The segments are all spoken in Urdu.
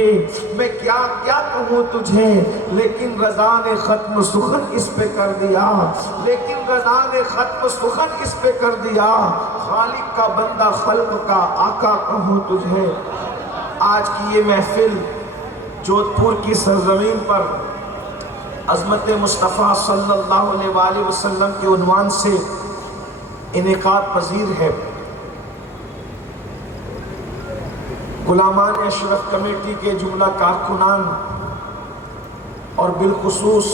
کے میں کیا کیا کہوں تجھے، لیکن رضا نے ختم سخن اس پہ کر دیا، لیکن رضا نے ختم سخن اس پہ کر دیا، خالق کا بندہ خلق کا آقا کہوں تجھے۔ آج کی یہ محفل جودھ پور کی سرزمین پر عظمت مصطفیٰ صلی اللہ علیہ وآلہ وسلم کے عنوان سے انعقاد پذیر ہے۔ غلامان اشرف کمیٹی کے جملہ کارکنان اور بالخصوص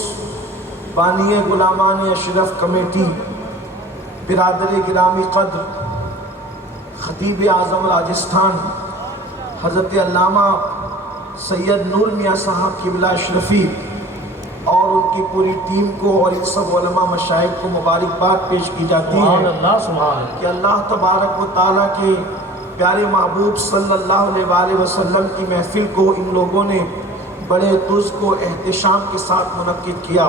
بانی غلامان اشرف کمیٹی برادر گرامی قدر خطیب اعظم راجستھان حضرت علامہ سید نور میاں صاحب قبلہ اشرفی اور ان کی پوری ٹیم کو اور ان سب علماء مشائخ کو مبارکباد پیش کی جاتی ہے کہ اللہ تبارک و تعالیٰ کے پیارے محبوب صلی اللہ علیہ وآلہ وسلم کی محفل کو ان لوگوں نے بڑے تزک و احتشام کے ساتھ منعقد کیا۔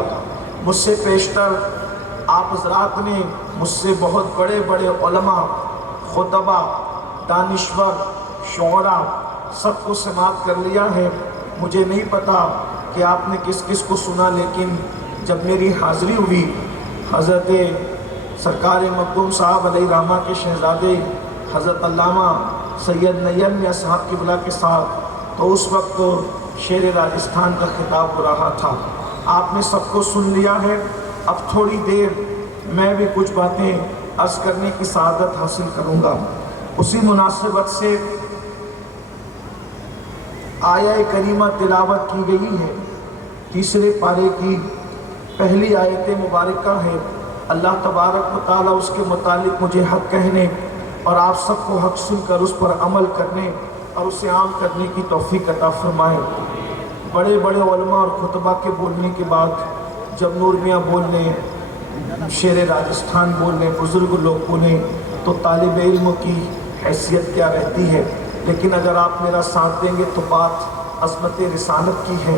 مجھ سے پیشتر آپ حضرات نے مجھ سے بہت بڑے بڑے علماء، خطبہ، دانشور، شعراء سب کو سماعت کر لیا ہے۔ مجھے نہیں پتا کہ آپ نے کس کس کو سنا، لیکن جب میری حاضری ہوئی حضرت سرکار مخدوم صاحب علیہ رحمہ کے شہزادے حضرت علامہ سید نیر میاں صاحب قبلہ کے ساتھ، تو اس وقت شیر راجستھان کا خطاب ہو رہا تھا۔ آپ نے سب کو سن لیا ہے۔ اب تھوڑی دیر میں بھی کچھ باتیں عرض کرنے کی سعادت حاصل کروں گا۔ اسی مناسبت سے آیہ کریمہ تلاوت کی گئی ہے، تیسرے پارے کی پہلی آیت مبارکہ ہے۔ اللہ تبارک و تعالیٰ اس کے متعلق مجھے حق کہنے اور آپ سب کو حق سن کر اس پر عمل کرنے اور اسے عام کرنے کی توفیق عطا فرمائے۔ بڑے بڑے علماء اور خطبہ کے بولنے کے بعد جب نور میاں بولنے، شیر راجستھان بولنے، بزرگ لوگ بولیں، تو طالب علم کی حیثیت کیا رہتی ہے۔ لیکن اگر آپ میرا ساتھ دیں گے تو بات عظمت رسالت کی ہے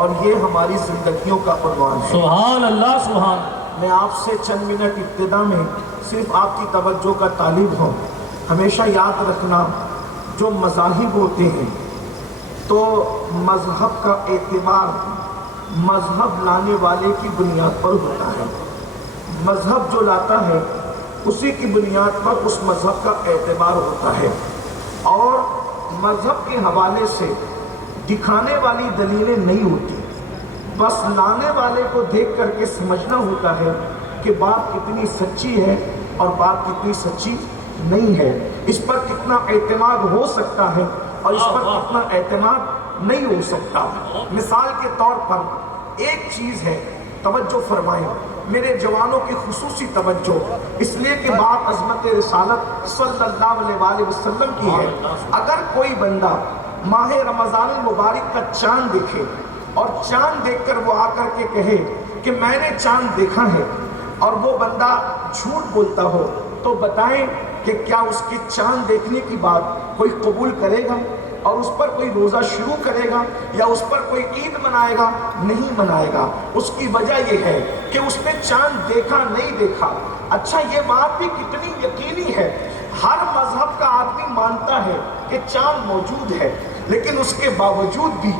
اور یہ ہماری زندگیوں کا عنوان ہے۔ سبحان اللہ، سبحان۔ میں آپ سے چند منٹ ابتدا میں صرف آپ کی توجہ کا طالب ہوں۔ ہمیشہ یاد رکھنا، جو مذاہب ہوتے ہیں تو مذہب کا اعتبار مذہب لانے والے کی بنیاد پر ہوتا ہے۔ مذہب جو لاتا ہے اسی کی بنیاد پر اس مذہب کا اعتبار ہوتا ہے، اور مذہب کے حوالے سے دکھانے والی دلیلیں نہیں ہوتی، بس لانے والے کو دیکھ کر کے سمجھنا ہوتا ہے کہ بات کتنی سچی ہے اور بات کتنی سچی نہیں ہے، اس پر کتنا اعتماد ہو سکتا ہے اور اس پر کتنا اعتماد نہیں ہو سکتا۔ مثال کے طور پر ایک چیز ہے، توجہ فرمائیں میرے جوانوں کی خصوصی توجہ، اس لیے کہ بات عظمت رسالت صلی اللہ علیہ وآلہ وسلم کی ہے۔ اگر کوئی بندہ ماہ رمضان المبارک کا چاند دیکھے اور چاند دیکھ کر وہ آ کر کے کہے کہ میں نے چاند دیکھا ہے، اور وہ بندہ جھوٹ بولتا ہو، تو بتائیں کہ کیا اس کی چاند دیکھنے کی بات کوئی قبول کرے گا اور اس پر کوئی روزہ شروع کرے گا یا اس پر کوئی عید منائے گا؟ نہیں منائے گا۔ اس کی وجہ یہ ہے کہ اس نے چاند دیکھا نہیں دیکھا۔ اچھا، یہ بات بھی کتنی یقینی ہے، ہر مذہب کا آدمی مانتا ہے کہ چاند موجود ہے، لیکن اس کے باوجود بھی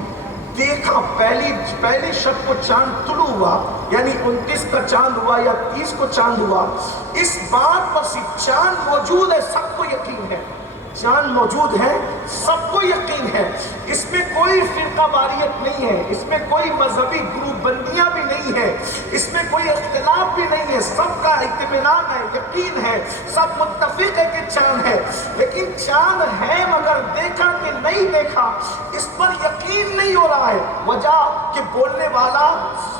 دیکھا، پہلی شب کو چاند طلوع ہوا، یعنی 29 کا چاند ہوا یا 30 کو چاند ہوا، اس بات پر صرف چاند موجود ہے سب کو یقین ہے، چاند موجود ہے سب کو یقین ہے، اس میں کوئی فرقہ واریت نہیں ہے، اس میں کوئی مذہبی گروپ بندیاں بھی نہیں ہے، اس میں کوئی اختلاف بھی نہیں ہے، سب کا اطمینان ہے، یقین ہے، سب متفق ہے کہ چاند ہے۔ لیکن چاند ہے مگر دیکھا کہ نہیں دیکھا، اس پر یقین نہیں ہو رہا ہے۔ وجہ کہ بولنے والا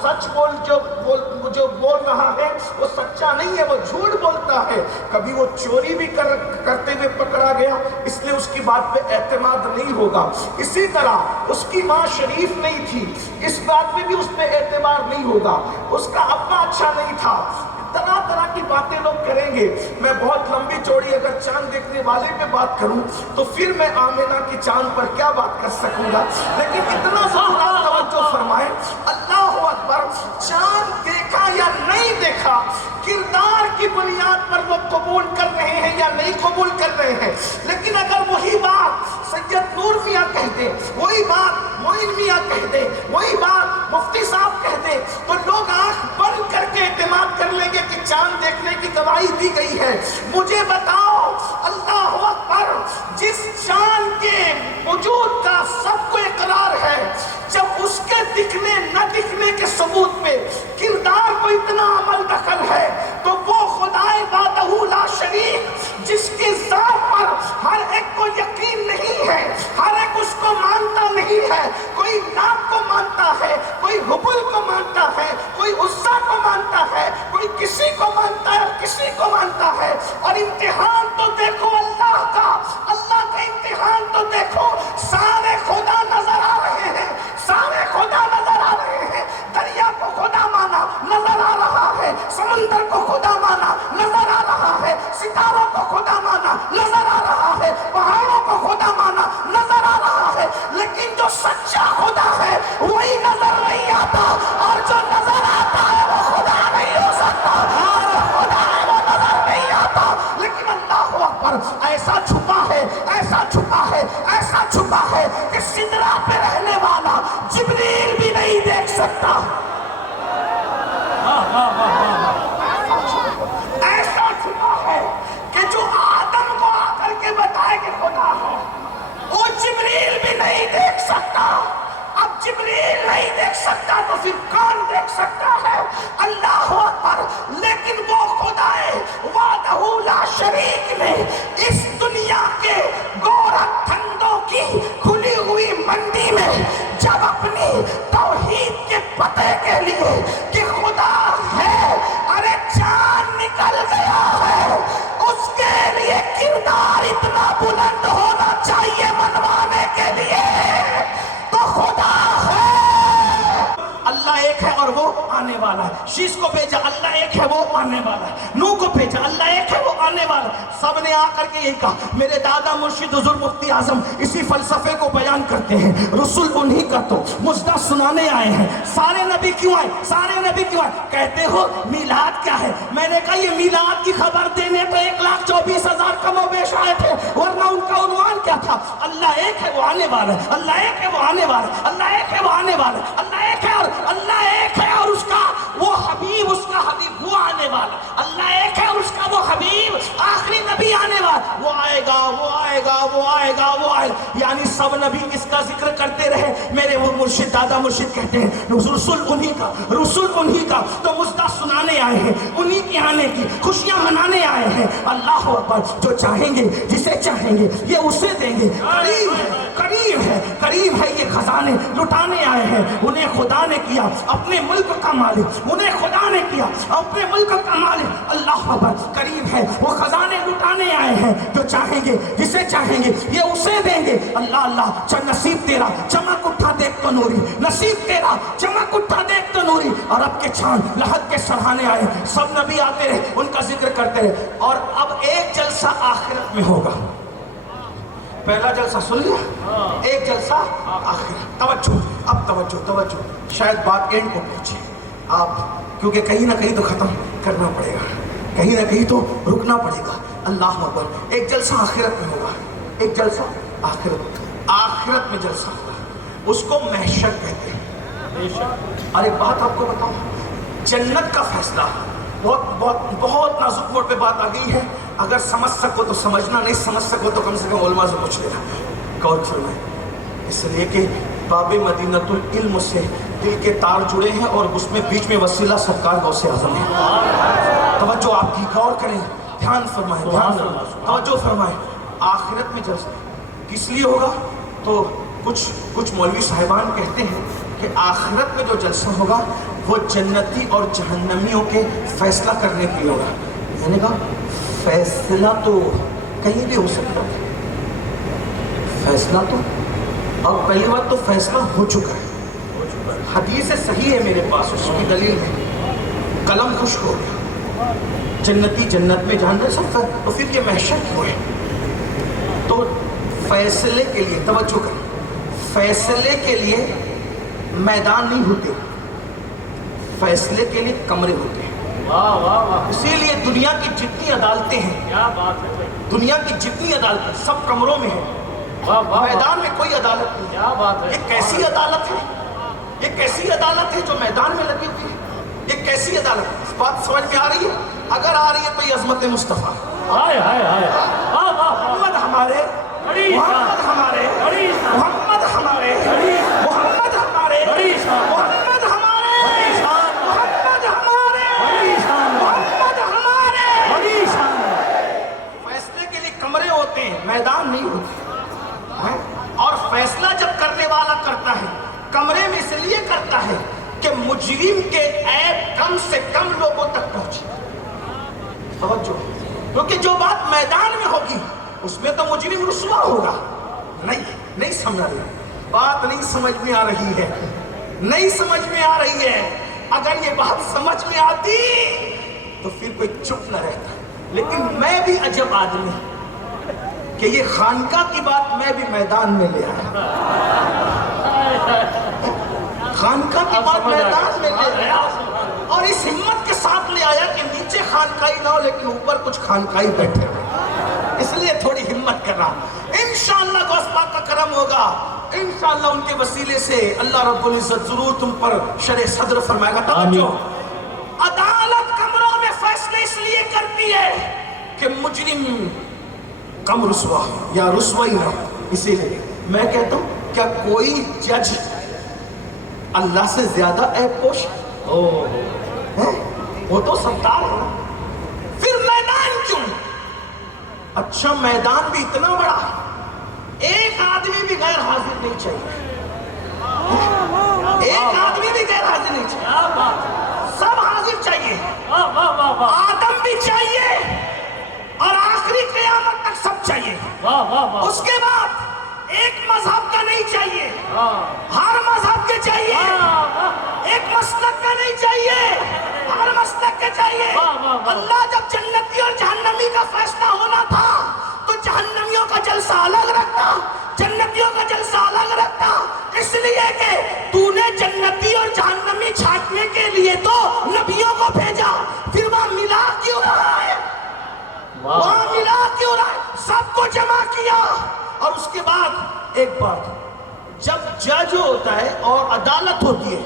سچ جو بول رہا ہے وہ سچا نہیں ہے، وہ جھوٹ بولتا ہے، کبھی وہ چوری بھی کرتے ہوئے پکڑا گیا، اس لیے اس کی بات پہ اعتماد نہیں ہوگا۔ اسی طرح اس کی ماں شریف نہیں تھی، اس بات پہ بھی اس پہ اعتبار نہیں ہوگا، اس کا ابا اچھا نہیں تھا، طرح طرح کی باتیں لوگ کریں گے۔ میں بہت لمبی چوڑی اگر چاند دیکھنے والے پہ بات کروں تو پھر میں آمینہ کی چاند پر کیا بات کر سکوں گا، لیکن اتنا ضرور آپ توجہ فرمائیں، اللہ اکبر، چاند دیکھا یا نہیں دیکھا، کردار کی بنیاد پر وہ قبول کر رہے ہیں یا نہیں قبول کر رہے ہیں۔ لیکن اگر وہی بات سید نور میاں کہتے، وہی بات معین میاں کہہ دے، وہی بات مفتی صاحب کہہ دے، تو لوگ آنکھ بند کر کے اعتماد کر لیں گے کہ چاند دیکھنے کی گواہی دی گئی ہے۔ مجھے بتاؤ، اللہ اکبر، جس چاند کے وجود کا سب کو اقرار ہے، جب اس کے دکھنے نہ دکھنے کے ثبوت پہ کردار کو اتنا عمل دخل ہے، تو وہ خدائے وحدہ لا شریک جس کی ذات پر ہر ایک کو یقین نہیں ہے، ہر ایک اس کو مانتا نہیں ہے، کوئی لات کو مانتا ہے، کوئی حبل کو مانتا ہے، کوئی عزا کو مانتا ہے، کوئی کسی کو مانتا ہے اور کسی کو مانتا ہے، اور امتحان تو دیکھو اللہ کا، اللہ کا امتحان تو دیکھو، سارے خدا نظر آ رہے ہیں، سارے خدا نظر آ رہے ہیں، دریا کو خدا مانا نظر آ رہا ہے، سمندر کو خدا مانا نظر آ رہا ہے، ستاروں کو خدا مانا نظر آ رہا ہے، پہاڑوں کو خدا مانا نظر آ رہا ہے، لیکن جو سچا خدا ہے وہی نظر نہیں آتا، اور جو نظر آتا ہے وہ خدا نہیں ہو سکتا، اور جو خدا ہے وہ نظر نہیں آتا۔ لیکن اللہ اکبر، ایسا چھپا ہے، ایسا چھپا ہے، ایسا چھپا ہے کہ سدرہ پہ رہنے والا جبریل بھی نہیں دیکھ سکتا، ایسا چھپا ہے کہ جو آدم کو آ کر کے بتائے کہ خدا ہے وہ جبریل بھی نہیں دیکھ سکتا۔ اب جبریل نہیں دیکھ سکتا تو پھر کون دیکھ سکتا ہے؟ اللہ اکبر۔ لیکن وہ خدائے وحدہ لا شریک نے اس دنیا کے گورکھ دھندوں کی کھلی ہوئی منڈی میں جب اپنی توحید کے پتے کے لیے کہ خدا ہے، ارے جان نکل گیا ہے، اس کے لیے کردار اتنا بلند ہونا چاہیے منوانے کے لیے، تو خدا ہے، اللہ ایک ہے اور وہ آنے والا ہے، شیش کو بھیجا اللہ ایک ہے وہ آنے والا ہے، نوح کو بھیجا اللہ ایک ہے وہ آنے والا ہے۔ سب نے آ کر کے یہی کہا، میرے دادا مرشد حضور مفتی اعظم اسی فلسفے کو بیان کرتے ہیں، رسول انہی کا تو مجدہ سنانے آئے ہیں، سارے نبی کیوں آئے، سارے نبی کیوں آئے؟ کہتے ہو میلاد کیا ہے؟ میں نے کہا یہ میلاد کی خبر دینے تو 1,24,000 کم و بیش آئے تھے، ورنہ ان کا عنوان کیا تھا؟ اللہ ایک ہے وہ آنے والا ہے، اللہ ایک ہے وہ آنے والا ہے، اللہ ایک ہے وہ آنے والا ہے، اللہ ایک ہے اور اللہ ایک ہے اور اس کا وہ حبیب، اس کا حبیب وہ آنے والا، اللہ ایک ہے اور اس کا وہ حبیب آخری نبی آنے والا، وہ آئے گا، وہ آئے گا، وہ آئے گا، وہ آئے گا۔ یعنی سب نبی کس کا ذکر کرتے رہے؟ میرے وہ مرشد دادا مرشد کہتے ہیں رسول انہی کا، رسول انہی کا، تو مجدہ سنانے آئے ہیں، انہی کی آنے کی خوشیاں منانے آئے ہیں۔ اللہ اکبر، جو چاہیں گے جسے چاہیں گے یہ اسے دیں گے، قریب ہے، قریب ہے، قریب ہے، یہ خزانے لٹانے آئے ہیں، انہیں خدا نے کیا اپنے ملک کا مالک، انہیں خدا نے کیا اپنے ملک کا مالک، اللہ اکبر، قریب ہے، وہ خزانے لٹانے آئے ہیں، جو چاہیں گے جسے چاہیں گے یہ اسے دیں گے۔ اللہ اللہ، نصیب تیرا چمک اٹھا دیکھ تو نوری، نصیب تیرا چمک اٹھا دیکھ تو نوری، اور اب کے چاند لحد کے سرحانے آئے، سب نبی آتے رہے ان کا ذکر کرتے رہے، اور اب ایک جلسہ آخرت میں ہوگا۔ پہلا جلسہ سن لیا، ایک جلسہ آخرت۔ توجہ، اب توجہ، توجہ، شاید بات اینڈ کو پہنچے آپ، کیونکہ کہیں نہ کہیں تو ختم کرنا پڑے گا، کہیں نہ کہیں تو رکنا پڑے گا۔ اللہ اکبر، ایک جلسہ آخرت میں ہوگا، ایک جلسہ آخرت، آخرت میں جلسہ ہوگا، اس کو محشر کہتے ہیں۔ اور ایک بات آپ کو بتاؤں، جنت کا فیصلہ بہت بہت بہت نازک موڑ پہ بات آ گئی ہے، اگر سمجھ سکو تو سمجھنا، نہیں سمجھ سکو تو کم سے کم علماء سے پوچھ لینا، غور فرمائیں، اس لیے کہ باب مدینۃ العلم سے دل کے تار جڑے ہیں اور اس میں بیچ میں وسیلہ سرکار غوث اعظم ہے۔ توجہ آپ کی، غور کریں، دھیان فرمائیں، دھیان فرمائیں، توجہ فرمائیں۔ آخرت میں جلسہ کس لیے ہوگا؟ تو کچھ مولوی صاحبان کہتے ہیں کہ آخرت میں جو جلسہ ہوگا وہ جنتی اور جہنمیوں کے فیصلہ کرنے کے لیے ہوگا۔ میں نے کہا فیصلہ تو کہیں بھی ہو سکتا ہے، فیصلہ تو، اور پہلی بات تو فیصلہ ہو چکا ہے، حدیث صحیح ہے میرے پاس، اس کی دلیل ہے، قلم خشک ہو گیا، جنتی جنت میں جانتے سب، تو پھر یہ محشر کیوں ہے؟ تو فیصلے کے لیے، توجہ کریں، فیصلے کے لیے میدان نہیں ہوتے، فیصلے کے لیے کمرے ہوتے ہیں۔ اسی لیے دنیا کی جتنی عدالتیں ہیں، دنیا کی جتنی عدالتیں سب کمروں میں ہیں، میدان میں کوئی عدالت نہیں. کیا بات ہے. یہ کیسی عدالت ہے؟ یہ کیسی عدالت ہے جو میدان میں لگی ہوئی ہے؟ یہ کیسی عدالت ہے؟ اس بات سمجھ میں آ رہی ہے؟ اگر آ رہی ہے تو یہ عظمت مصطفیٰ. محمد ہمارے، محمد ہمارے، محمد ہمارے، محمد ہمارے، محمد ہمارے، محمد ہمارے، محمد ہمارے. فیصلے کے لیے کمرے ہوتے ہیں، میدان نہیں ہوتے. اور فیصلہ جب کرنے والا کرتا ہے کمرے میں اس لیے کرتا ہے کہ مجرم کے عیب کم سے کم لوگوں تک پہنچے. توجہ، کیونکہ جو بات میدان میں ہوگی اس میں تو مجرم رسوا ہوگا. نہیں سمجھ رہی بات، نہیں سمجھ میں آ رہی ہے، نہیں سمجھ میں آ رہی ہے. اگر یہ بات سمجھ میں آتی تو پھر کوئی چپ نہ رہتا. لیکن میں بھی عجب آدمی کہ یہ خانقاہ کی بات میں بھی میدان میں لے آیا. خانقاہ کی بات میدان میں لے آیا اور اس ہمت کے ساتھ لے آیا کہ نیچے خانقاہی نہ ہو لیکن اوپر کچھ خانقاہی بیٹھے ہوئے. اس لیے تھوڑی ہمت کر رہا. انشاءاللہ غوث پاک کا کرم ہوگا، انشاءاللہ ان کے وسیلے سے اللہ رب العزت ضرور تم پر شرح صدر فرمائے گا. توجہ، عدالت کمروں میں فیصلے اس لیے کرتی ہے کہ مجرم کم رسوا یا رسوائی نہ. اسی لیے میں کہتا ہوں کیا کوئی جج اللہ سے زیادہ عیب پوش ہے؟ وہ تو ستار ہے. پھر میدان کیوں؟ اچھا میدان بھی اتنا بڑا، ایک آدمی بھی غیر حاضر نہیں چاہیے. ایک آدمی بھی غیر حاضر نہیں چاہیے، سب حاضر چاہیے. آدم بھی چاہیے اور آخری قیامت تک سب چاہیے. اس کے بعد ایک مذہب کا نہیں چاہیے، ہر مذہب کے چاہیے. ایک مسلک کا نہیں چاہیے، ہر مسلک کے چاہیے. اللہ جب جنتی اور جہنمی کا فیصلہ ہونا تھا تو جہنمیوں کا جلسہ الگ رکھتا، جنتیوں کا جلسہ الگ رکھتا. اس لیے کہ تو نے جنتی اور جہنمی چھانٹنے کے لیے تو نبیوں کو بھیجا. پھر وہاں ملا کیوں رہا ہے؟ وہاں ملا کیوں رہا ہے؟ سب کو جمع کیا. اور اس کے بعد ایک بات، جب جج ہوتا ہے اور عدالت ہوتی ہے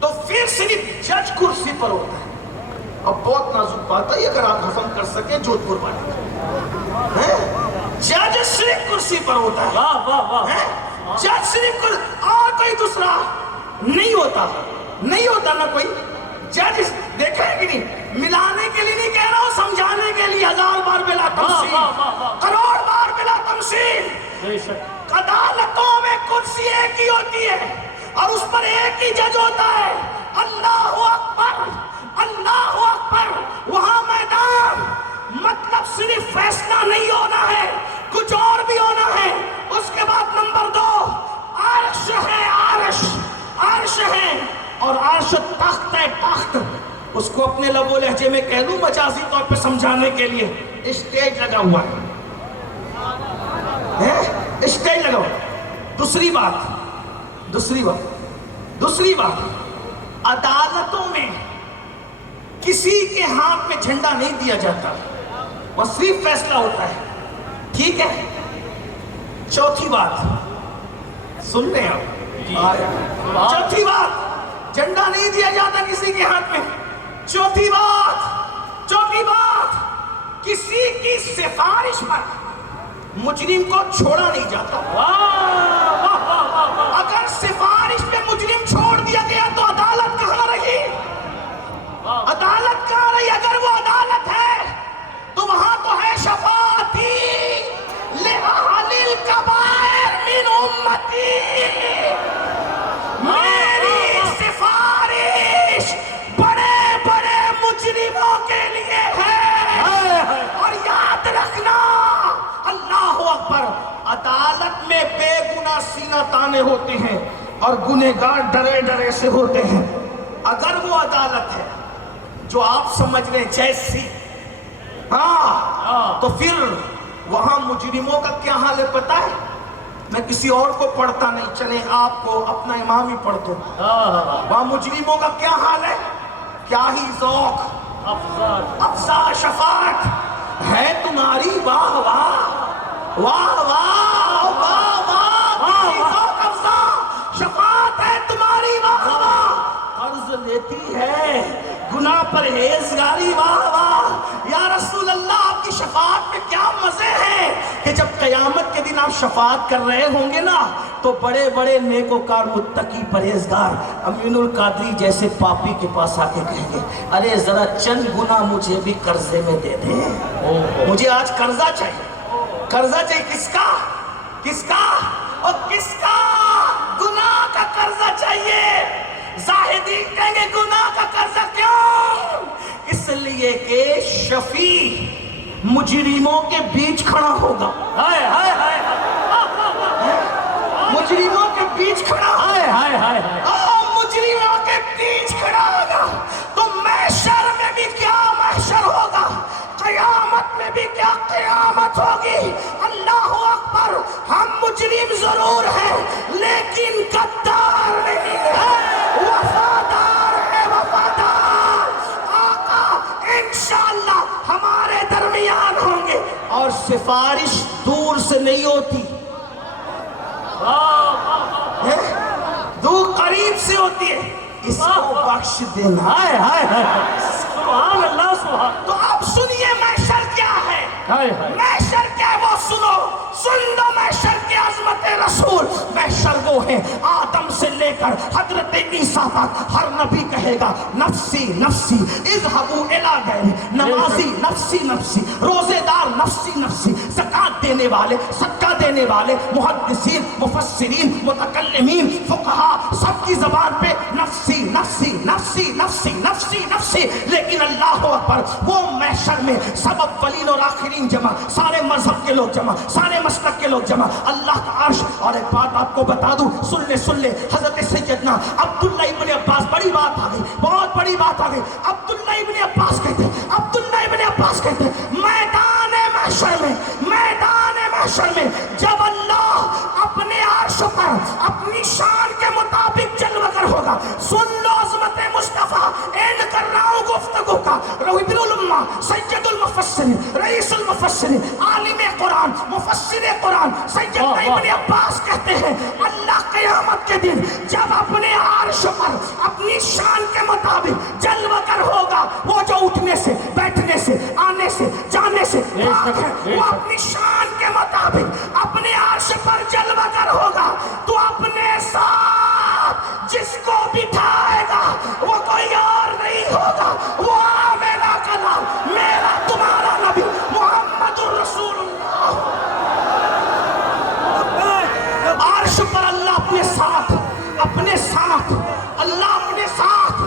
تو پھر صرف جج کرسی پر ہوتا ہے. اب بہت نازک بات ہے اگر آپ ہضم کر سکیں جودھ پور والے، جج صرف کرسی پر ہوتا ہے. جج صرف اور کوئی دوسرا نہیں ہوتا، نہیں ہوتا نا کوئی جج. دیکھیں کہ نہیں، ملانے کے لیے نہیں کہہ رہا ہوں، سمجھانے کے لیے 1000 بار بلا تمثیل، کروڑ بار بلا تمثیل. عدالتوں میں کرسی ایک ہی ہوتی ہے اور اس پر ایک ہی جج ہوتا ہے. اللہ اکبر، اللہ اکبر. وہاں میدان مطلب صرف فیصلہ نہیں ہونا ہے، کچھ اور بھی ہونا ہے. اس کے بعد نمبر 2 عرش ہے. عرش ہے اور عرش تخت ہے. تخت اس کو اپنے لب و لہجے میں کہہ لوں مجازی طور پہ سمجھانے کے لیے، اسٹیج لگا ہوا ہے. اسٹیج لگا ہوا. دوسری بات عدالتوں میں کسی کے ہاتھ میں جھنڈا نہیں دیا جاتا، وہ صرف فیصلہ ہوتا ہے. ٹھیک ہے. چوتھی بات سن رہے آپ، چوتھی بات جھنڈا نہیں دیا جاتا کسی کے ہاتھ میں. چوتھی بات کسی کی سفارش پر مجرم کو چھوڑا نہیں جاتا. اگر سفارش پہ مجرم چھوڑ دیا گیا تو عدالت کہاں رہی؟ عدالت کہاں رہی؟ اگر وہ عدالت ہے تو وہاں تو ہے شفاعتی لأہل الکبائر من امتی. میری سفارش بڑے بڑے مجرموں کے لیے ہے. اور یاد رکھنا، اللہ اکبر، عدالت میں بے گناہ سینہ تانے ہوتے ہیں اور گنہگار ڈرے ڈرے سے ہوتے ہیں. اگر وہ عدالت ہے جو آپ سمجھ رہے جیسی، تو پھر وہاں مجرموں کا کیا حال ہے پتہ ہے؟ میں کسی اور کو پڑھتا نہیں، چلے آپ کو اپنا امام ہی پڑھ دو. وہاں مجرموں کا کیا حال ہے؟ کیا ہی ذوق، افزا شفاعت ہے تمہاری. واہ واہ واہ واہ گناہ پرہیزگاری، واہ واہ یا رسول اللہ، آپ کی شفاعت میں کیا مزے ہیں کہ جب قیامت کے دن آپ شفاعت کر رہے ہوں گے نا تو بڑے بڑے نیکوکار متقی پرہیزگار امین القادری جیسے پاپی کے پاس آ کے کہیں گے ارے ذرا چند گناہ مجھے بھی قرضے میں دے دیں، مجھے آج قرضہ چاہیے، قرضہ چاہیے، کس کا کس کا اور کس کا؟ گناہ کا قرضہ چاہیے۔ زاہدین کہیں گے گناہ کا قرضہ کیوں؟ اس لیے کہ شفیع مجرموں کے بیچ کھڑا ہوگا، ہائے ہائے ہائے، مجرموں کے بیچ کھڑا، ہائے ہائے ہائے، مجرموں کے بیچ کھڑا ہوگا، تو محشر میں بھی کیا محشر ہوگا، قیامت میں بھی کیا قیامت ہوگی۔ اللہ اکبر، ہم مجرم ضرور ہیں لیکن غدار نہیں ہے، وفادار ہے، وفادار۔ آقا انشاءاللہ ہمارے درمیان ہوں گے، اور سفارش دور سے نہیں ہوتی، دور قریب سے ہوتی ہے، اس کو بخش دینا، ہائے ہائے ہائے، سبحان اللہ سبحان۔ تو اب سنیے محشر کیا ہے، محشر کیا ہے وہ سنو، سن لو محشر کی عظمت رسول۔ محشر وہ ہے آدم سے لے کر حضرت عیسیٰ تک، ہر نبی کہے گا نفسی نفسی، اذهبوا الی غیری، نمازی نفسی نفسی، روزے دار نفسی نفسی، زکوٰۃ دینے والے، صدقہ دینے والے، محدثین، مفسرین، متکلمین، فقہاء، سب کی زبان پہ نفسی نفسی نفسی نفسی نفسی نفسی۔ لیکن اللہ اکبر، وہ محشر میں سب اولین اور آخرین جمع، سارے مذہب کے لوگ جمع، سارے مسلک کے لوگ جمع، اللہ کا عرش۔ اور ایک بات آپ کو بتا دوں، سن لے حضرت سیدنا عبداللہ ابن عباس، بڑی بات آ گئی، بہت بڑی بات آ گئی۔ عبداللہ ابن عباس کہتے ہیں، میدان محشر میں جب اللہ اپنے عرش پر اپنی شان کے مطابق جلوہ گر ہوگا، سن لو عظمت مصطفیٰ، اینڈ کر رہا ہوں گفتگو کا، ابن الامہ، سید المفسرین، رئیس المفسرین، عالم قرآن، مفسر قرآن، سیدنا ابن عباس کہتے ہیں اللہ قیامت کے دن جب اپنے عرش پر اپنی شان کے مطابق جلوہ گر ہوگا، وہ جو اٹھنے سے، بیٹھنے سے، آنے سے، جانے سے پاک ہے، وہ اپنی شان کے مطابق اپنے عرش پر جلوہ گر ہوگا، تو اپنے ساتھ جس کو بٹھائے گا وہ کوئی اور نہیں ہوگا، وہ میرا کلام، میرا تمہارا نبی محمد الرسول اللہ۔ عرش پر اللہ اپنے ساتھ، اپنے ساتھ، اللہ اپنے ساتھ،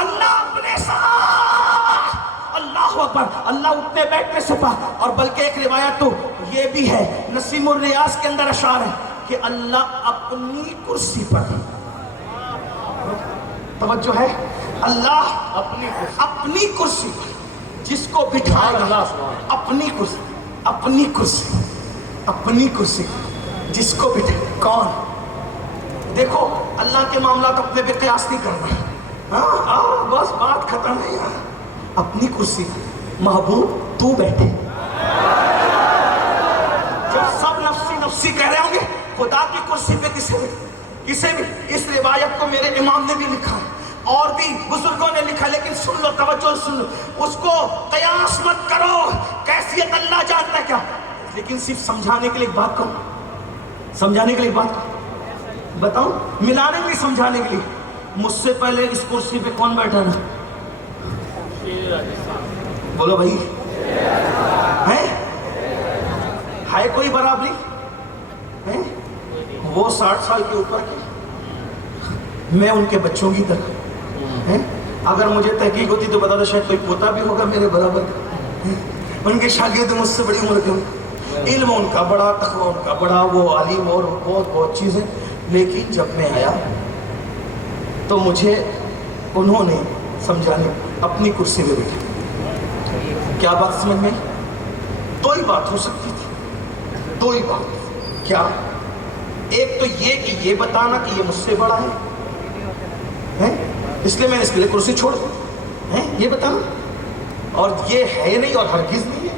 اللہ اپنے ساتھ، اللہ اکبر۔ اللہ اٹھنے بیٹھنے سے پاک، اور بلکہ ایک روایت تو یہ بھی ہے، نسیم الریاض کے اندر اشعار ہے کہ اللہ اپنی کرسی پر، توجہ ہے، اللہ اپنی کرسی پر جس کو بٹھائے گا، اپنی کرسی، اپنی کرسی، اپنی کرسی جس کو بٹھائے، کون؟ دیکھو اللہ کے معاملات اپنے پہ قیاس نہیں کرنا، بس بات ختم ہے یار، اپنی کرسی محبوب تو بیٹھے، جب سب نفسی نفسی کہہ رہے ہوں گے، خدا کی کرسی پہ کسے بھی، اس روایت کو میرے امام نے بھی لکھا ہے اور بھی بزرگوں نے لکھا، لیکن سن لو، توجہ سن لو، اس کو قیاس مت کرو، کیفیت اللہ جانتا ہے کیا، لیکن صرف سمجھانے کے لیے ایک بات کہوں، سمجھانے کے لیے ایک بات بتاؤں، ملانے کے لیے، سمجھانے کے لیے، مجھ سے پہلے اس کرسی پہ کون بیٹھا نا؟ بولو بھائی، ہے کوئی برابری؟ وہ 60 سال کے اوپر کے، میں ان کے بچوں کی طرح، اگر مجھے تحقیق ہوتی تو بتا دو شاید کوئی پوتا بھی ہوگا میرے برابر، ان کے شاگرد مجھ سے بڑی عمر کے، علم ان کا بڑا، تقویٰ ان کا بڑا، وہ عالم اور بہت چیزیں، لیکن جب میں آیا تو مجھے انہوں نے سمجھانے اپنی کرسی میں بیٹھا۔ کیا بات سمجھ میں؟ دو ہی بات ہو سکتی تھی، دو ہی بات، کیا؟ ایک تو یہ کہ یہ بتانا کہ یہ مجھ سے بڑا ہے، اس لیے میں نے اس کے لیے کرسی چھوڑ دوں، یہ بتانا، اور یہ ہے نہیں اور ہرگز نہیں ہے،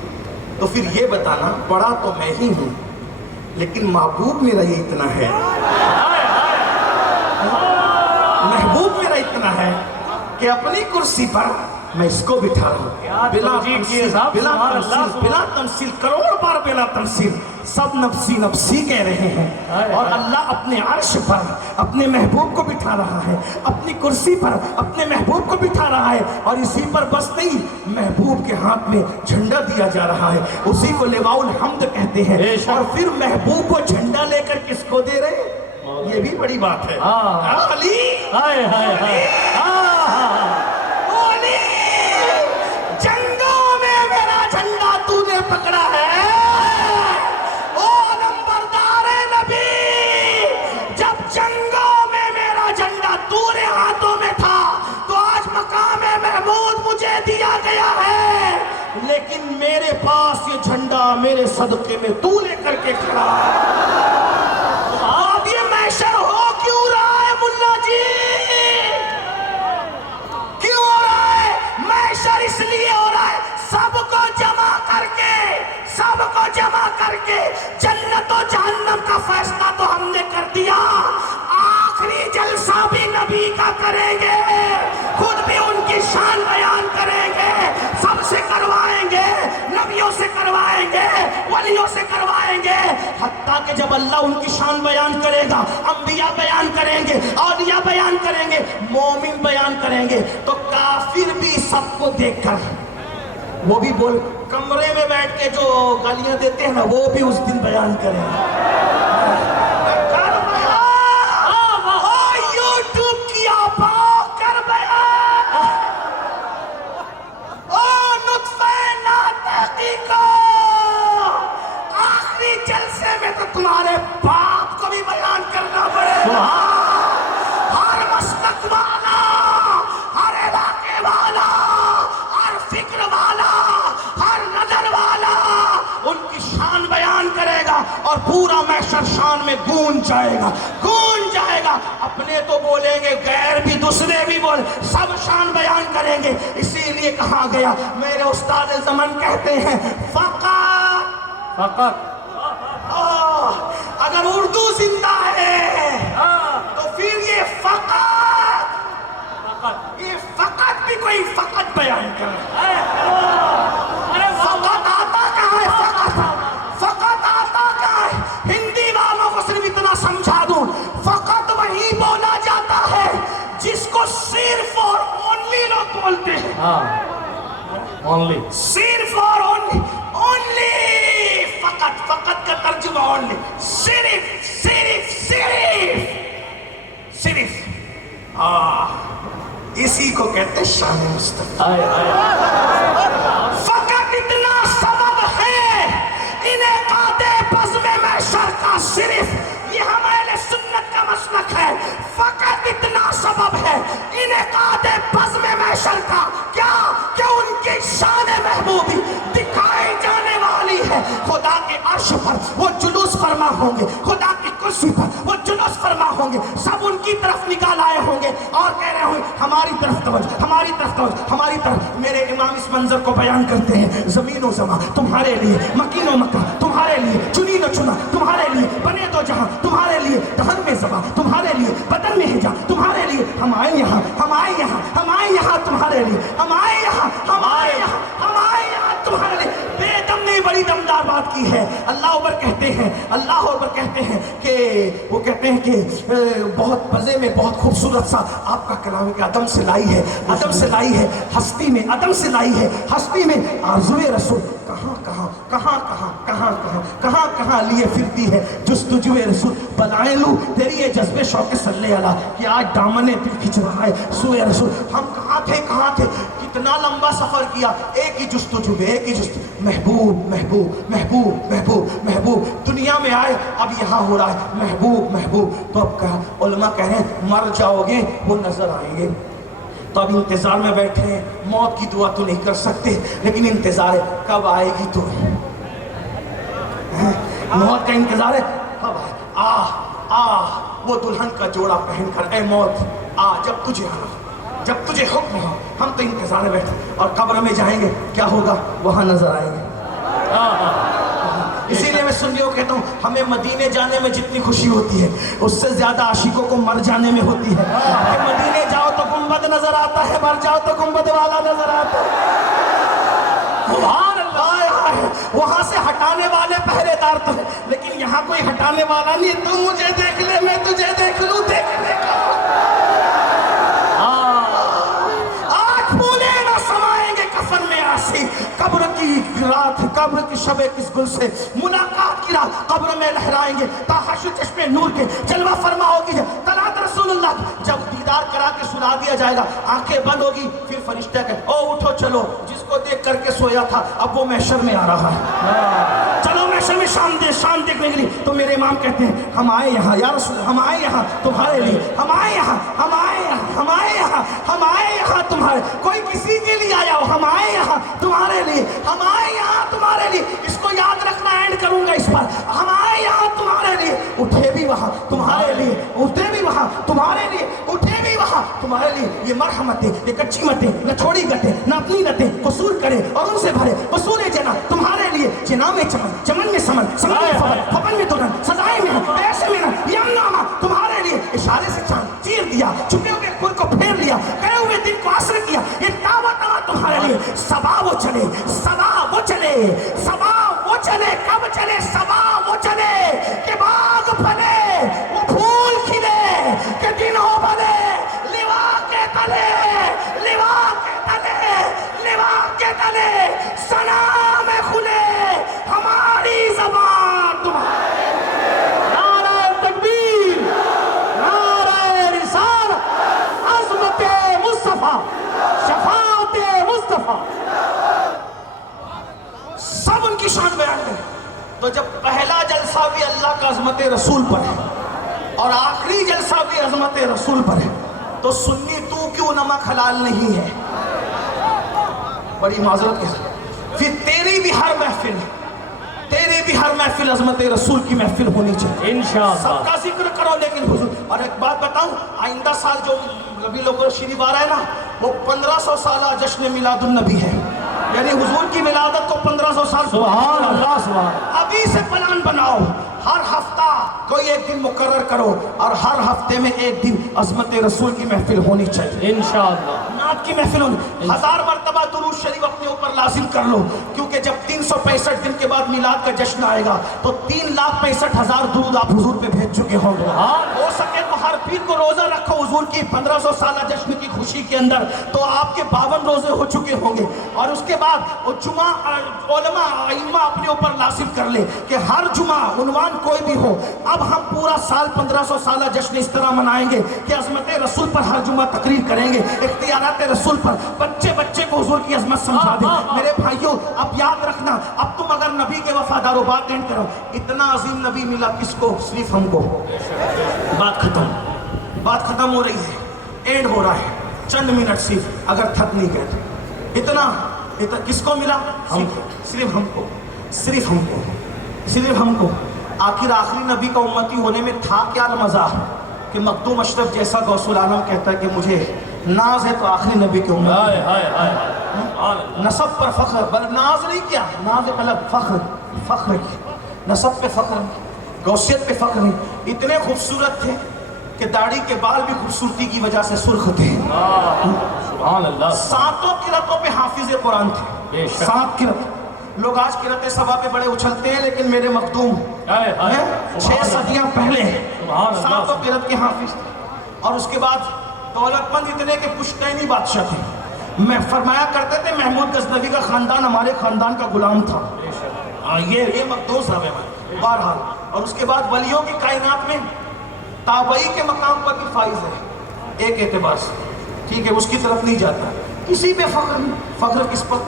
تو پھر یہ بتانا بڑا تو میں ہی ہوں لیکن محبوب میرا یہ اتنا ہے، محبوب میرا اتنا ہے کہ اپنی کرسی پر میں اس کو بٹھا رہا ہوں، بلا تمثیل، بلا تمثیل، بلا تمثیل، کروڑ بار بلا تمثیل، سب نفسی نفسی کہہ رہے ہیں، اور اللہ اپنے عرش پر اپنے محبوب کو بٹھا رہا ہے، اپنی کرسی پر اپنے محبوب کو بٹھا رہا ہے، اور اسی پر بس نہیں، محبوب کے ہاتھ میں جھنڈا دیا جا رہا ہے، اسی کو لواء الحمد کہتے ہیں، اور پھر محبوب کو جھنڈا لے کر کس کو دے رہے ہیں؟ یہ بھی بڑی بات ہے، علی، علی، جنگوں میں میرا جھنڈا تو نے پکڑا ہے، او نمبردار نبی، جب جنگوں میں میرا جھنڈا تورے ہاتھوں میں تھا تو آج مقام محمود مجھے دیا گیا ہے، لیکن میرے پاس یہ جھنڈا میرے صدقے میں تو لے کر کے کھڑا ہے۔ اب یہ محشر ہو کیوں رہا ہے ملا جی؟ کیوں ہو رہا ہے محشر؟ اس لیے ہو رہا ہے سب کو جمع کر کے، سب کو جمع کر کے جنت و جہنم کا فیصلہ تو ہم نے کر دیا، آخری جلسہ بھی نبی کا کریں گے، خود بھی ان کی شان بیان کریں گے، سب سے کروائیں گے، نبیوں سے کروائیں گے، ولیوں سے کروائیں گے، حتیٰ کہ جب اللہ ان کی شان بیان کرے گا، انبیاء بیان کریں گے، اولیاء بیان کریں گے، مومن بیان کریں گے، تو کافر بھی سب کو دیکھ کر وہ بھی بول، کمرے میں بیٹھ کے جو گالیاں دیتے ہیں نا وہ بھی اس دن بیان کریں گے۔ یوٹیوب کی آبا کربلا، او نطفہ ناطقی کو، آخری جلسے میں تو تمہارے باپ کو بھی بیان کرنا پڑے گا، ہر مسلک والا، ہر علاقے والا، ہر فکر والا، ہر نظر والا ان کی شان بیان کرے گا، اور پورا محشر شان میں گونج جائے گا، گونج جائے گا، اپنے تو بولیں گے، غیر بھی، دوسرے بھی بول، سب شان بیان کریں گے۔ اسی لیے کہا گیا، میرے استاد زمن کہتے ہیں، فقط اگر اردو زندہ ہے تو پھر یہ فقط بھی کوئی فقط بیان کرے، فقط آتا کہاں ہے؟ فقط آتا کہاں ہے؟ ہندی والوں کو صرف اتنا سمجھا دوں، فقط وہی بولا جاتا ہے جس کو صرف اور اونلی لوگ بولتے ہیں، صرف اور اونلی، فقط، فقط کا ترجمہ اونلی، صرف، صرف، صرف، صرف، اسی کو کہتے ہیں شان مصطفیٰ۔ فقط اتنا سبب ہے انعقاد بزم محشر کا، صرف، یہ ہمارے سنت کا مسلک ہے، فقط اتنا سبب ہے انعقاد بزم محشر کا، کیا کہ ان کی شان محبوبی دکھائی جانے والی ہے، خدا کے عرش پر وہ جلوس فرما ہوں گے، خدا کی کرسی پر وہ جلوس فرما ہوں گے، سب ان کی طرف نکال آئے ہوں گے اور کہہ رہے ہوں گے، ہماری طرف توجہ، ہماری طرف توجہ، ہماری طرف۔ میرے امام اس منظر کو بیان کرتے ہیں، زمین و زمان تمہارے لیے، مکین و مکہ تمہارے لیے، چنین و چنا تمہارے لیے، بنے دو جہاں تمہارے لیے، دہن میں زباں تمہارے لیے، بدن میں حجا تمہارے لیے، ہم آئے یہاں، ہم آئے یہاں، ہم آئے یہاں تمہارے لیے، ہم آئے یہاں، ہم آئے یہاں، ہم آئے یہاں تمہارے لیے۔ بے دم نے بڑی دمدار بات کی ہے۔ اللہ اکبر کہتے ہیں، اللہ اکبر کہتے ہیں کہ وہ کہتے ہیں کہ بہت مزے میں بہت خوبصورت سا آپ کا کلام ہے کہ عدم سے لائی ہے، عدم سے لائی ہے ہستی میں، عدم سے لائی ہے ہستی میں آرزوئے رسول، کہاں کہاں کہاں کہاں کہاں کہاں کہاں کہاں لیے پھرتی ہے جستجوئے رسول، بلائیں لوں تیری یہ جذبے شوق صلی اللہ کہ آج دامنے دل کھچ رہا ہے سوئے رسول۔ ہم کہاں تھے، کہاں تھے، کتنا لمبا سفر کیا، ایک ہی جستجو، ایک ہی جستجو، محبوب محبوب محبوب محبوب محبوب، دنیا میں آئے اب یہاں ہو رہا ہے محبوب محبوب، تو اب کہا علماء کہہ رہے ہیں مر جاؤ گے وہ نظر آئیں گے، تو اب انتظار میں بیٹھے ہیں، موت کی دعا تو نہیں کر سکتے لیکن انتظار ہے کب آئے گی تو، موت کا انتظار ہے کب آئے، وہ دلہن کا جوڑا پہن کر، اے موت آ جب تجھے آنا، جب تجھے حکم ہو، ہم تو انتظار میں بیٹھے، اور قبر میں جائیں گے کیا ہوگا، وہاں نظر آئیں گے۔ اسی لیے میں سنیوں کہتا ہوں، ہمیں مدینے جانے میں جتنی خوشی ہوتی ہے اس سے زیادہ عاشقوں کو مر جانے میں ہوتی ہے، کہ مدینے جاؤ تو گنبد نظر آتا ہے، مر جاؤ تو گنبد والا نظر آتا ہے. سبحان اللہ. وہاں سے ہٹانے والے پہرے دار تو ہے، لیکن یہاں کوئی ہٹانے والا نہیں. تو مجھے دیکھ لے، میں تجھے دیکھ لوں، دیکھنے کا. آج پھولے نہ سمائیں گے کفن میں آسی. قبر کی رات، قبر کی شب کس گل سے، ملاقات کی رات قبر میں لہرائیں گے. تاحشر چشمے نور کے جلوہ فرما ہوگی طلعت رسول اللہ. جب دیدار کرا کے سلا دیا جائے گا، آنکھیں بند ہوگی، پھر فرشتہ کہ او اٹھو چلو، جس کو دیکھ کر کے سویا تھا اب وہ محشر میں آ رہا ہے. چلو محشر میں شام دیکھنے کے لیے. تو میرے امام کہتے ہیں ہم آئے یہاں یا رسول، ہم آئے یہاں تمہارے لیے، ہم آئے یہاں، ہم آئے یہاں، ہم آئے یہاں، ہم آئے یہاں تمہارے. کوئی کسی کے لیے آیا ہو، ہم آئے یہاں تمہارے لیے، ہم آئے یہاں تمہارے لیے. اس کو یاد رکھنا، اینڈ کروں گا اس پر. ہم آئے یہاں تمہارے لیے، اٹھے بھی وہاں تمہارے لیے، اٹھے بھی وہاں تمہارے لیے، اٹھے بھی وہاں تمہارے لیے. یہ مرحمتیں، یہ کچی متیں، نہ چھوڑی گٹیں، نہ اپنی نتیں قصور کرے اور ان سے بھرے. وصول جنا تمہارے لیے، جنا میں چمن، چمن میں سمن، سمن میں فبن، فبن میں دلہن، سزائے میں پیسے میں نہ یم نامہ تمہارے لیے. اشارے سے چاند چیر دیا، چھپے ہوئے کل کو پھیر لیا، گئے ہوئے دن کو عصر کیا. یہ تاوا تمہارے لیے. صبا وہ چلے، صبا وہ چلے، صبا وہ چلے. کب چلے صبا وہ چلے کہ باغ پھلے، وہ پھول کھلے، کہ دن ہو بھلے. لیوا کے تلے، لیوا کے تلے، لیوا کے تلے سنا میں کھلے ہماری زبان تمہارے. نعرہ تکبیر، نعرہ رسالت، عظمت مصطفیٰ، شفاعت مصطفیٰ، سب ان کی شان بیان کریں. تو جب پہلا جلسہ بھی اللہ کا عظمت رسول پر ہے اور آخری جلسہ بھی عظمت رسول پر ہے، تو سنی تو کیوں نمک حلال نہیں ہے؟ بڑی معذرت کے ساتھ. پھر تیری بھی ہر محفل عظمت رسول کی محفل ہونی چاہیے. انشاءاللہ سب کا ذکر کرو. لیکن حضور، اور ایک بات بتاؤں، آئندہ سال جو ربیع الاول شریف آ رہا ہے نا، وہ 1500 سالہ جشن میلاد النبی ہے. یعنی حضور کی ولادت کو 1500 سال. سبحان اللہ، سبحان. ابھی سے پلان بناؤ، ہر ہفتہ کوئی ایک دن مقرر کرو اور ہر ہفتے میں ایک دن عظمت رسول کی محفل ہونی چاہیے. انشاءاللہ نعت کی محفل ہونی. 1000 مرتبہ درود شریف اپنے اوپر لازم کر لو، کیونکہ جب 365 دن کے بعد میلاد کا جشن آئے گا تو 3,65,000 درود آپ حضور پہ بھیج چکے ہوں گے. ہو سکے تو ہر پیر کو روزہ رکھو حضور کی 1500 سالہ جشن کی خوشی کے اندر، تو آپ کے 52 روزے ہو چکے ہوں گے. اور اس کے بعد جمعہ علماء ائمہ اپنے اوپر لازم کر لے کہ ہر جمعہ عنوان کوئی بھی ہو، اب ہم پورا سال 1500 سالہ جشن اس طرح منائیں گے کہ عظمت رسول پر ہر جمعہ تقریر کریں گے، اختیارات رسول پر. بچے کو حضور کی عظمت سمجھا دیں. میرے بھائیوں، اب یاد رکھنا، اب تم اگر نبی کے وفادار ہو، بات اینڈ کرو. اتنا عظیم نبی ملا کس کو؟ صرف ہم کو. بات ختم ہو رہی ہے، اینڈ ہو رہا ہے. چند منٹ صرف، اگر تھک نہیں گئے. اتنا کس کو ملا؟ صرف ہم کو، صرف ہم کو، صرف ہم کو. آخری نبی کا امتی ہونے میں تھا کیا مزہ کہ مخدوم اشرف جیسا غوث العالم کہتا ہے کہ مجھے ناز ہے تو آخری نبی کے امتی. نسب پر فخر، بل ناز نہیں کیا، ناز الگ فخر کی. نسب پہ فخر نہیں، غوثیت پہ فخر نہیں. اتنے خوبصورت تھے کہ داڑھی کے بال بھی خوبصورتی کی وجہ سے سرخ تھے. سبحان اللہ. 7 قرأتوں پہ حافظ قرآن تھے. 7 قرأت. لوگ آج قرأت سبا پہ بڑے اچھلتے ہیں، لیکن میرے مخدوم 6 صدیاں پہلے 7 قرأت کے حافظ تھے. اور اس کے بعد دولت مند اتنے کہ پشتینی بادشاہ تھے. میں فرمایا کرتے تھے محمود غزنوی کا خاندان ہمارے خاندان کا غلام تھا. یہ مخدوم صاحب ہے. بہرحال، اور اس کے بعد ولیوں کی کائنات میں تابعی کے مقام پر بھی فائز ہے ایک اعتبار سے. ٹھیک ہے، اس کی طرف نہیں جاتا. کسی پہ فخر نہیں. فخر کس پر؟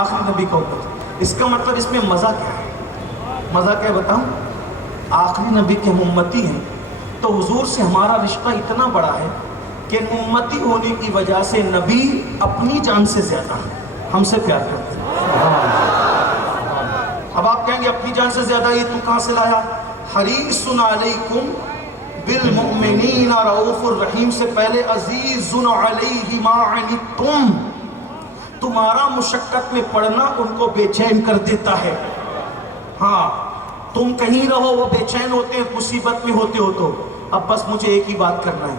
آخری نبی کا امت. اس کا مطلب اس میں مزہ کیا ہے؟ مزہ کیا بتاؤں؟ آخری نبی کے امتی ہیں تو حضور سے ہمارا رشتہ اتنا بڑا ہے کہ امتی ہونے کی وجہ سے نبی اپنی جان سے زیادہ ہم سے پیار کرتے ہیں. اب آپ کہیں گے اپنی جان سے زیادہ یہ تو کہاں سے لایا؟ حریص علیکم بالمؤمنین رؤوف الرحیم سے پہلے عزیز علیہ ما عنتم. تمہارا مشقت میں پڑھنا ان کو بے چین کر دیتا ہے. ہاں، تم کہیں رہو وہ بے چین ہوتے ہیں، مصیبت میں ہوتے ہو. تو اب بس مجھے ایک ہی بات کرنا ہے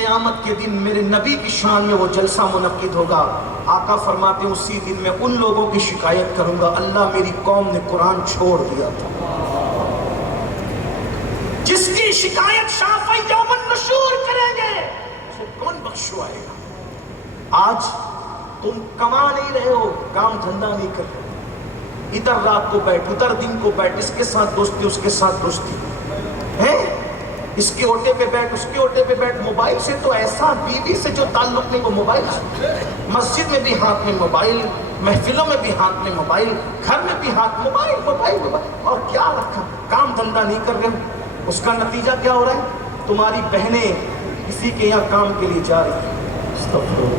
قیامت کے دن میرے نبی کی شان میں وہ جلسہ منعقد ہوگا. آقا فرماتے ہیں اسی دن میں ان لوگوں کی شکایت کروں گا اللہ میری قوم نے قرآن چھوڑ دیا تھا. جس کی شکایت شافعی یوم النشور کریں گے اسے کون بخشوائے گا؟ آج تم کما نہیں رہے ہو، کام دھندا نہیں کر رہے ہو، ادھر رات کو بیٹھ ادھر دن کو بیٹھ، اس کے ساتھ دوستی اس کے ساتھ دوستی ہے، اس کے اوٹے پہ بیٹھ اس کے اوٹے پہ بیٹھ. موبائل سے تو ایسا، بیوی سے جو تعلق نہیں وہ موبائل سے، مسجد میں بھی ہاتھ میں موبائل، محفلوں میں بھی ہاتھ میں موبائل، گھر میں بھی ہاتھ موبائل موبائل موبائل. اور کیا رکھا؟ کام دھندا نہیں کر رہے ہو. اس کا نتیجہ کیا ہو رہا ہے؟ تمہاری بہنیں کسی کے یہاں کام کے لیے جا رہی ہیں،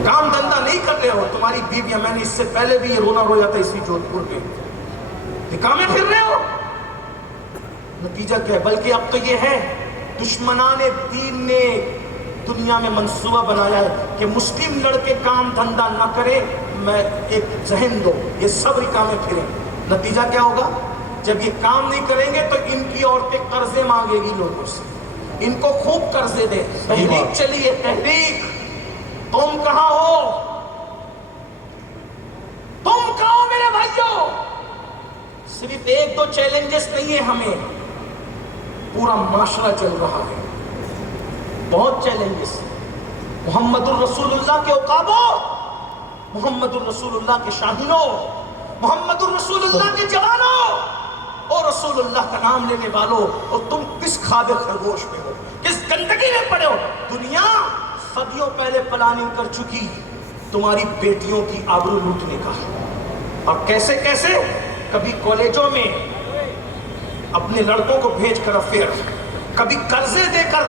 کام دھندا نہیں کر رہے ہو. تمہاری بیویاں، میں نے اس سے پہلے بھی یہ رونا رویا تھا اسی جودھ پور کے، نکاح میں پھر رہے ہو. نتیجہ کیا ہے؟ بلکہ اب تو یہ ہے دشمنان دین نے دنیا میں منصوبہ بنایا ہے کہ مسلم لڑکے کام دھندا نہ کریں، میں ایک ذہن دو یہ سب نکاح میں پھریں. نتیجہ کیا ہوگا؟ جب یہ کام نہیں کریں گے تو ان کی عورتیں قرضے مانگے گی لوگوں سے، ان کو خوب قرضے دیں. تحریک چلی ہے، تحریک. تم کہاں ہو؟ تم کہاں ہو میرے بھائیوں؟ صرف ایک دو چیلنجز نہیں ہے، ہمیں پورا معاشرہ چل رہا ہے، بہت چیلنجز. محمد الرسول اللہ کے عقابوں، محمد الرسول اللہ کے شاہینوں، محمد الرسول اللہ کے جوانوں اور رسول اللہ کا نام لینے والوں، اور تم کس کھاد خرگوش میں ہو، کس گندگی میں پڑے ہو. دنیا صدیوں پہلے پلاننگ کر چکی تمہاری بیٹیوں کی آبرو لوٹنے کا. اور کیسے کیسے؟ کبھی کالجوں میں اپنے لڑکوں کو بھیج کر افیئر، کبھی قرضے دے کر